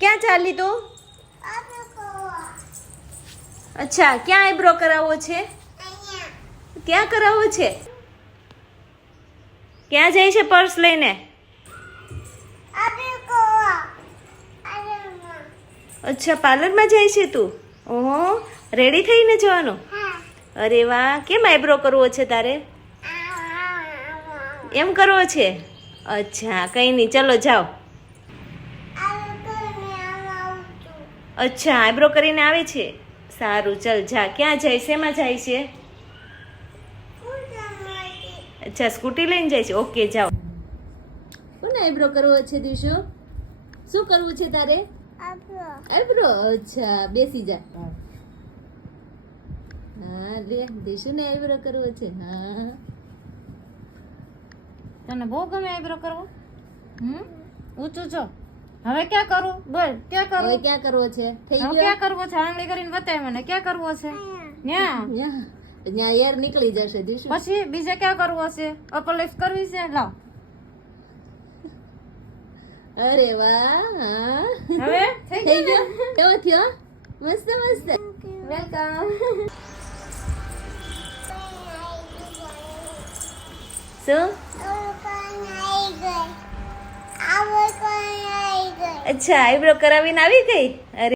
ક્યાં ચાલી તું? અચ્છા, ક્યાં આઈબ્રો કરાવવો છે? ક્યાં કરાવવો છે? ક્યાં જાય છે પર્સ લઈને? અચ્છા, પાર્લરમાં જાય છે તું? ઓહો, રેડી થઈને જવાનું? અરે વાહ, કેમ આઈબ્રો કરવો છે તારે? એમ કરવો છે? અચ્છા, કંઈ નહીં, ચલો જાઓ. અચ્છા, આઈબ્રો કરીને આવે છે. સારું, ચલ જા. ક્યાં જાય? શેમાં જાય છે? અચ્છા, સ્કૂટી લઈને જાય છે. ઓકે, જાઓ. કોને આઈબ્રો કરવો છે દીશુ? શું કરવું છે તારે? આઈબ્રો. અચ્છા, બેસી જા. હા લે, દીશુ ને આઈબ્રો કરવો છે. હા, તને બહુ ગમે આઈબ્રો કરવો? ઊંચું છો. હવે ક્યાં કરું? બોલ, ક્યાં હવે કરું? ક્યાં કરવો છે? થઈ હવે ગયો? ક્યાં કરવો છે? આંગળી કરીને બતાય મને. ક્યાં કરવો છે? ન્યા. ત્યાં એર નીકળી જશે દીશુ. પછી બીજે ક્યાં કરવો છે? અપર લિપ્સ કરવી છે? લાવ. અરે વાહ, હા. હવે થઈ થઈ ગયું ગયો? કેવો થયો? મસ્ત મસ્ત. વેલકમ. શું? અચ્છા, આઈબ્રો કરાવીને આવી ગઈ? અરે